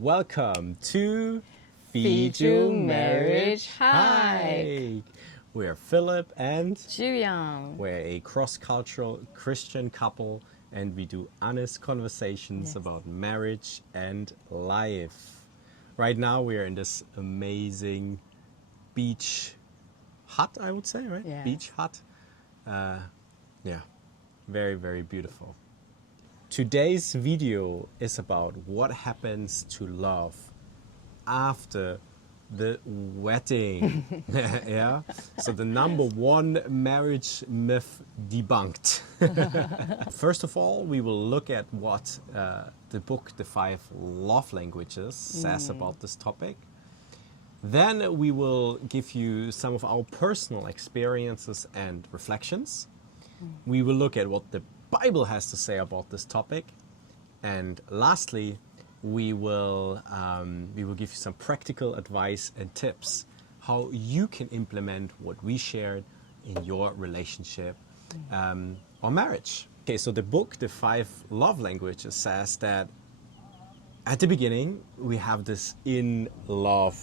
Welcome to Fiju Marriage Hike. We're Philip and Juyang. we're a cross-cultural Christian couple, and we do honest conversations about marriage and life. Right now we are in this amazing beach hut, I would say, right? Yeah. Beach hut. Very, very beautiful. Today's video is about what happens to love after the wedding. Yeah. So the number one marriage myth debunked. First of all, we will look at what the book, The 5 Love Languages, says about this topic. Then we will give you some of our personal experiences and reflections. We will look at what the Bible has to say about this topic. And lastly, we will give you some practical advice and tips how you can implement what we shared in your relationship or marriage. Okay, so the book, The 5 Love Languages, says that at the beginning, we have this in-love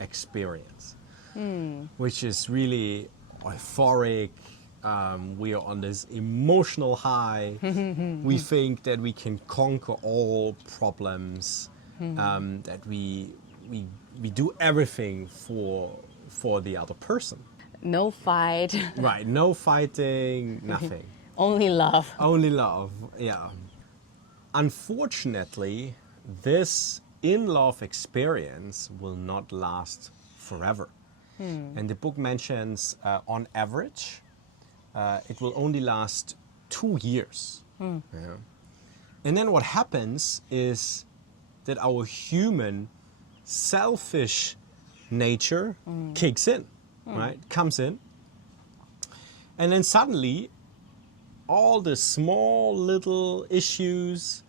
experience, which is really euphoric. We are on this emotional high. We think that we can conquer all problems, that we do everything for the other person. No fight. Right, no fighting, nothing. Only love. Only love, yeah. Unfortunately, this in-love experience will not last forever. And the book mentions, on average, it will only last 2 years. Yeah. And then what happens is that our human selfish nature kicks in, right? Comes in. And then suddenly, all the small little issues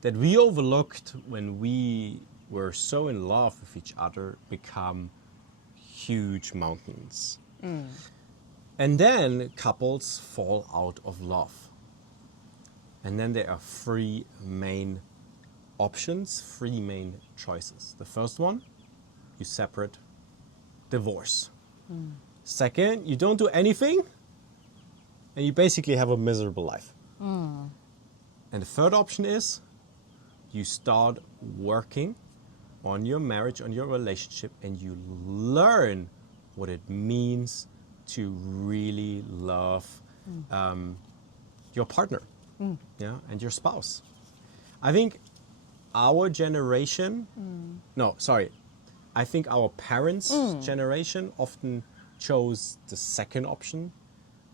that we overlooked when we were so in love with each other become huge mountains. And then couples fall out of love. And then there are three main options, three main choices. The first one, you separate, divorce. Second, you don't do anything, and you basically have a miserable life. And the third option is, you start working on your marriage, on your relationship, and you learn what it means to really love your partner, yeah, and your spouse. I think our generation, I think our parents' generation often chose the second option,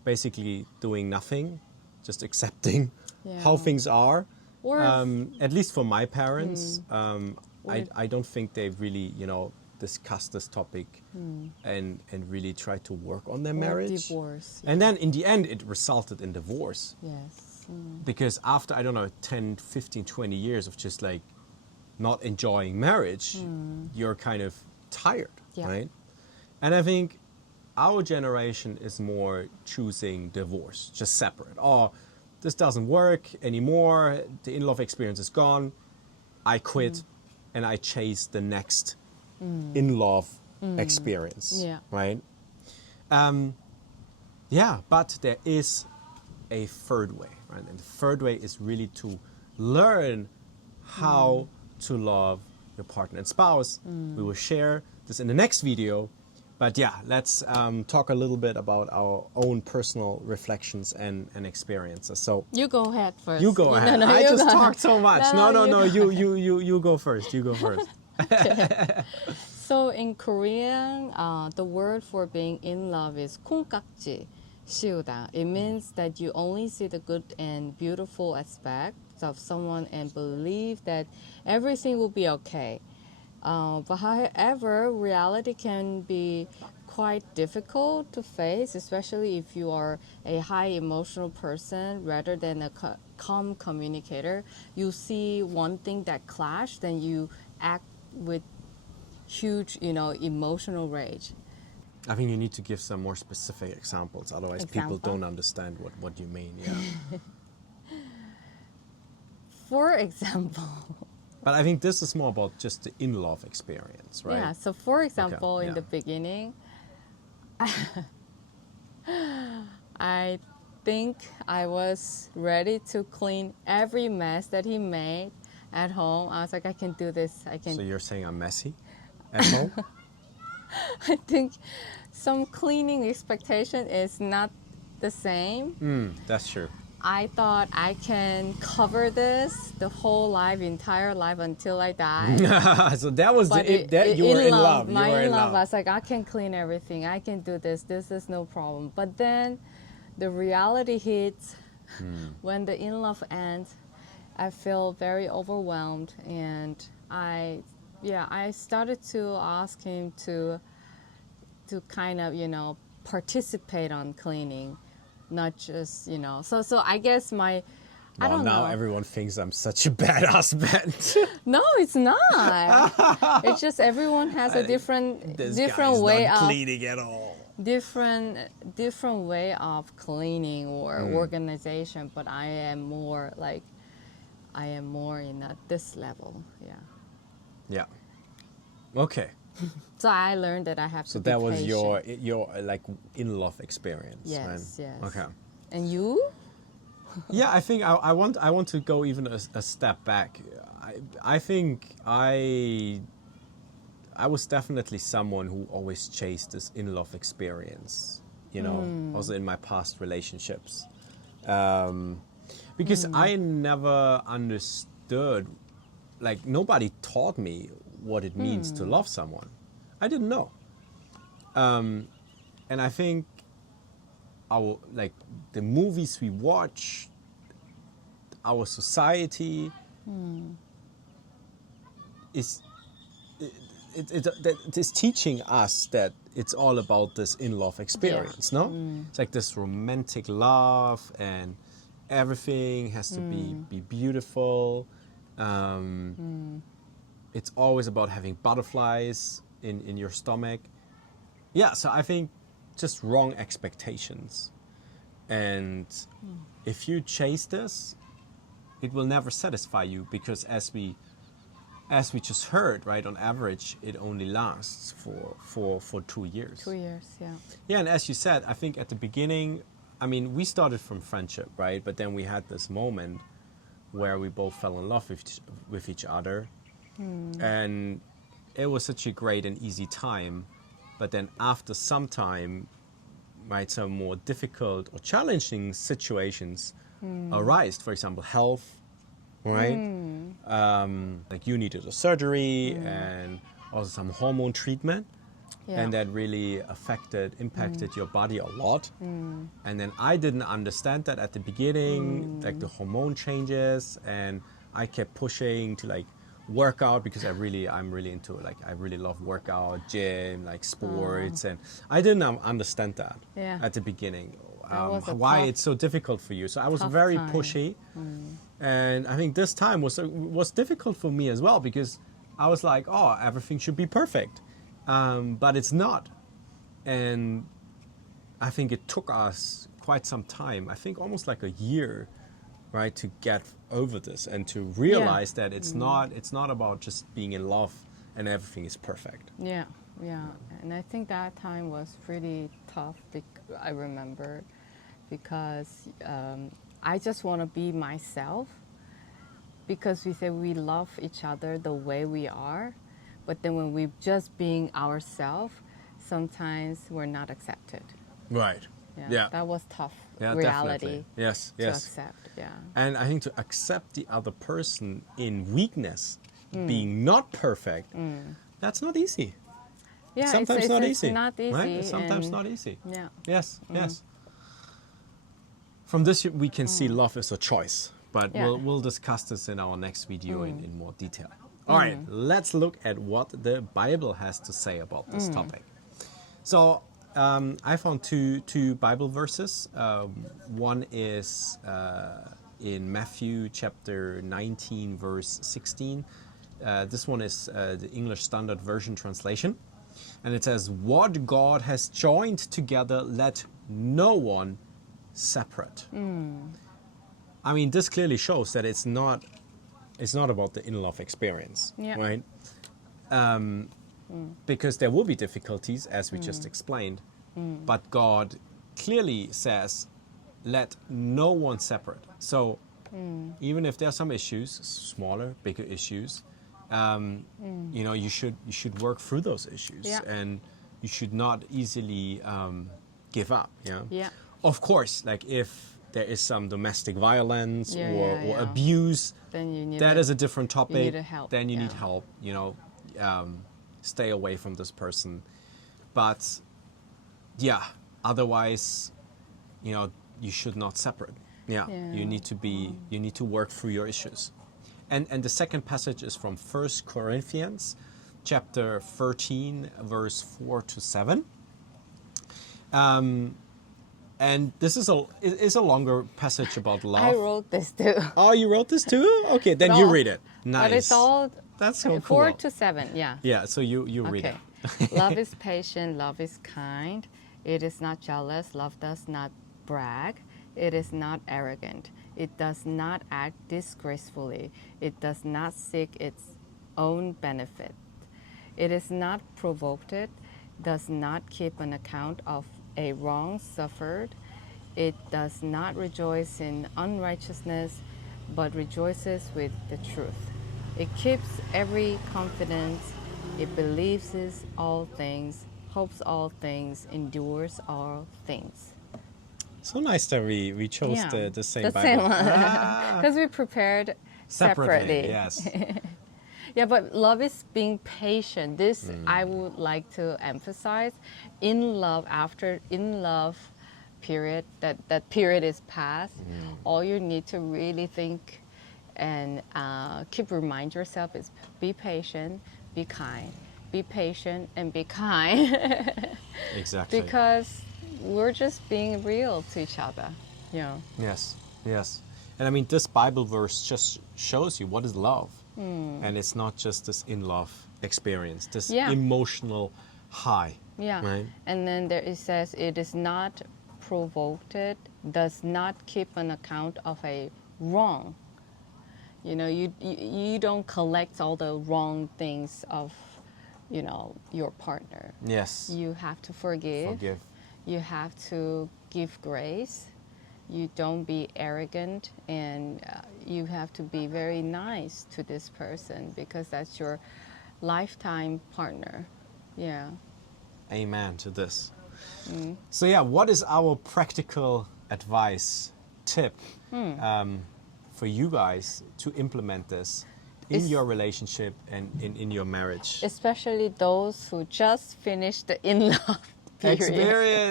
basically doing nothing, just accepting how things are. Or at least for my parents, I don't think they really, discuss this topic and really try to work on their marriage. Divorce. And then in the end, it resulted in divorce. Yes. Because after, 10, 15, 20 years of just like not enjoying marriage, you're kind of tired, right? And I think our generation is more choosing divorce, just separate. Oh, this doesn't work anymore. The in-love experience is gone. I quit and I chase the next in-love experience, right? But there is a third way, right? And the third way is really to learn how to love your partner and spouse. We will share this in the next video. But let's talk a little bit about our own personal reflections and experiences. So You go ahead first. you go ahead. No, I you just go talked so much. No. you You go first. You go first. So in Korean, the word for being in love is 콩깍지 씌우다. It means that you only see the good and beautiful aspects of someone and believe that everything will be okay. But however, reality can be quite difficult to face, especially if you are a high emotional person rather than a calm communicator. You see one thing that clash, then you act with huge, emotional rage. I think you need to give some more specific examples, otherwise people don't understand what you mean. Yeah. For example, But I think this is more about just the in-love experience, right? Yeah. So for example, in yeah. the beginning, I think I was ready to clean every mess that he made at home. I was like, I can do this. I can. So you're saying I'm messy at home? I think some cleaning expectation is not the same. That's true. I thought I can cover this the whole life, entire life until I die. So that was But you were in love. You my were in in love, I love. was like, I can clean everything. I can do this. This is no problem. But then the reality hits when the in love ends. I feel very overwhelmed, and I started to ask him to kind of participate on cleaning, not just So I guess I Well, don't now know. everyone thinks I'm such a bad husband. No, it's not. It's just everyone has a different This different guy's way not of cleaning at all. different way of cleaning or organization. But I am more in this level. Yeah. Yeah. Okay. So I learned that I have So to be that was patient. your like in love experience. Yes, right? yes. Okay. And you? Yeah, I think I want to go even a step back. I think I was definitely someone who always chased this in love experience. Also in my past relationships, because I never understood. Like nobody taught me what it means to love someone. I didn't know, and I think the movies we watch, our society is it is teaching us that it's all about this in love experience. No, it's like this romantic love, and everything has to be beautiful. It's always about having butterflies in your stomach. Yeah, so I think just wrong expectations. And if you chase this, it will never satisfy you, because as we just heard, right, on average, it only lasts for 2 years. 2 years, yeah. Yeah, and as you said, I think at the beginning, I mean, we started from friendship, right? But then we had this moment where we both fell in love with each other. And it was such a great and easy time. But then after some time, right, some more difficult or challenging situations arise. For example, health, right? Like you needed a surgery and also some hormone treatment. Yeah. And that really impacted your body a lot. And then I didn't understand that at the beginning, like the hormone changes, and I kept pushing to like work out, because I'm really into I really love workout, gym, like sports, and I didn't understand that at the beginning. Was a Why tough- it's so difficult for you. So I was tough very time. pushy, and I think this time was difficult for me as well, because I was like, oh, everything should be perfect, but it's not, and I think it took us quite some time. I think almost like a year, right, to get over this and to realize that it's not about just being in love and everything is perfect. Yeah, yeah. And I think that time was pretty tough, I remember, because I just want to be myself, because we say we love each other the way we are, but then when we're just being ourselves, sometimes we're not accepted. Right. Yeah. That was tough Yeah, reality definitely. Yes, to yes. accept. Yeah. And I think to accept the other person in weakness, being not perfect, that's not easy. Yeah, Sometimes not it's easy. not easy. Right? It's sometimes and- not easy. Yeah. Yes, yes. From this, we can see love is a choice, but Yeah. we'll discuss this in our next video in more detail. All right, let's look at what the Bible has to say about this topic. So I found two Bible verses. One is in Matthew chapter 19, verse 16. This one is the English Standard Version translation. And it says, "What God has joined together, let no one separate." I mean, this clearly shows that it's not It's not about the in-love experience, Yeah. right? Because there will be difficulties, as we just explained. But God clearly says, let no one separate. So even if there are some issues, smaller, bigger issues, you should work through those issues, Yeah. and you should not easily give up. Yeah. Yeah. Of course, like if there is some domestic violence Yeah, or, yeah, or yeah. abuse, Then you need that is a different topic. help, Then you need yeah. help. Stay away from this person. But yeah, otherwise, you should not separate. Yeah, Yeah. you need to work through your issues. And the second passage is from 1 Corinthians chapter 13, verse 4 to 7. And this is a longer passage about love. I wrote this too. Oh, you wrote this too? Okay, then you read it. Nice. But it's all That's so cool. 4 to 7, yeah. Yeah, so you read Okay. it. Love is patient, love is kind. It is not jealous, love does not brag. It is not arrogant. It does not act disgracefully. It does not seek its own benefit. It is not provoked, does not keep an account of a wrong suffered. It does not rejoice in unrighteousness, but rejoices with the truth. It keeps every confidence. It believes all things, hopes all things, endures all things. So nice that we chose the same the Bible. same one. Because we prepared separately. Yes. Yeah, but love is being patient. This I would like to emphasize. In love, after in love period, that period is past, all you need to really think and keep remind yourself is be patient, be kind. Be patient and be kind. Exactly. Because we're just being real to each other, Yes, yes. And I mean, this Bible verse just shows you what is love. And it's not just this in-love experience, this emotional high. Yeah. Right? And then there it says, it is not provoked, does not keep an account of a wrong. You don't collect all the wrong things of, your partner. Yes. You have to forgive. You have to give grace. You don't be arrogant, and you have to be very nice to this person because that's your lifetime partner. Yeah. Amen to this. So yeah, what is our practical advice, tip for you guys to implement this in your relationship and in your marriage? Especially those who just finished the in-love period.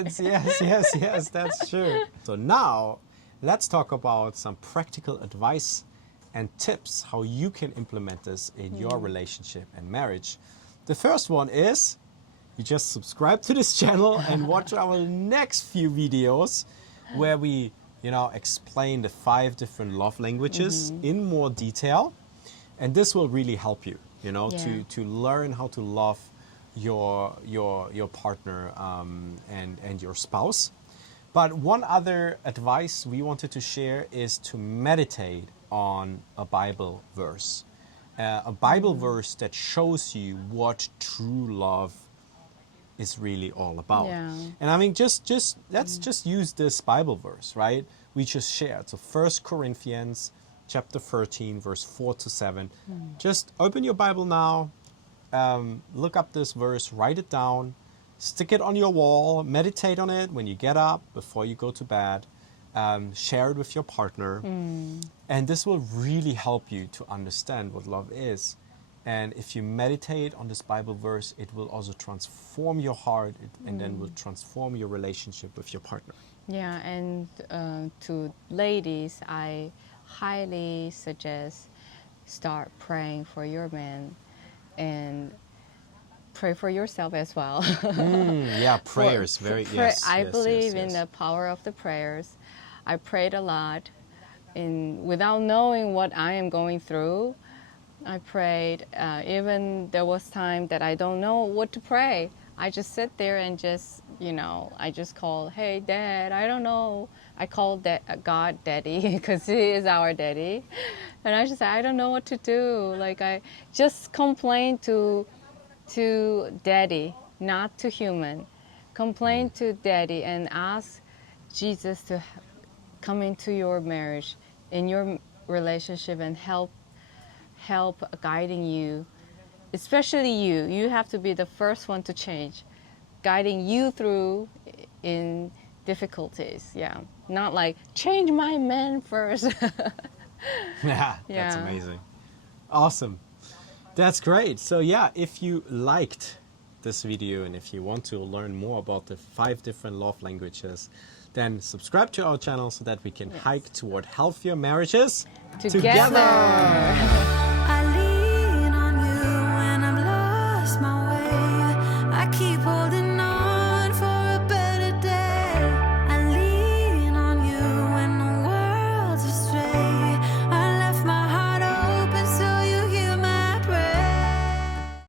Experience, yes, that's true. So now, let's talk about some practical advice and tips how you can implement this in your relationship and marriage. The first one is, you just subscribe to this channel and watch our next few videos where we, explain the 5 different love languages in more detail. And this will really help you, to learn how to love your partner and your spouse. But one other advice we wanted to share is to meditate on a Bible verse. A Bible verse that shows you what true love is really all about. Yeah. And I mean, let's just use this Bible verse, right? We just shared. So 1 Corinthians chapter 13, verse 4 to 7. Just open your Bible now, look up this verse, write it down, stick it on your wall, meditate on it when you get up, before you go to bed, share it with your partner. And this will really help you to understand what love is. And if you meditate on this Bible verse, it will also transform your heart and then will transform your relationship with your partner. Yeah, and to ladies, I highly suggest start praying for your man and pray for yourself as well. Yeah, prayers, I believe in the power of the prayers. I prayed a lot, without knowing what I am going through. I prayed. Even there was time that I don't know what to pray. I just sit there and just, I just call, hey, Dad, I don't know. I call God Daddy because He is our Daddy. And I just say, I don't know what to do. Like, I just complain to Daddy, not to human. Complain to Daddy and ask Jesus to come into your marriage, in your relationship, and help guiding you, especially you. You have to be the first one to change, guiding you through in difficulties. Yeah, not like change my man first. Yeah, that's Yeah. amazing. Awesome. That's great. So yeah, if you liked this video and if you want to learn more about the 5 different love languages, then subscribe to our channel so that we can hike toward healthier marriages Together.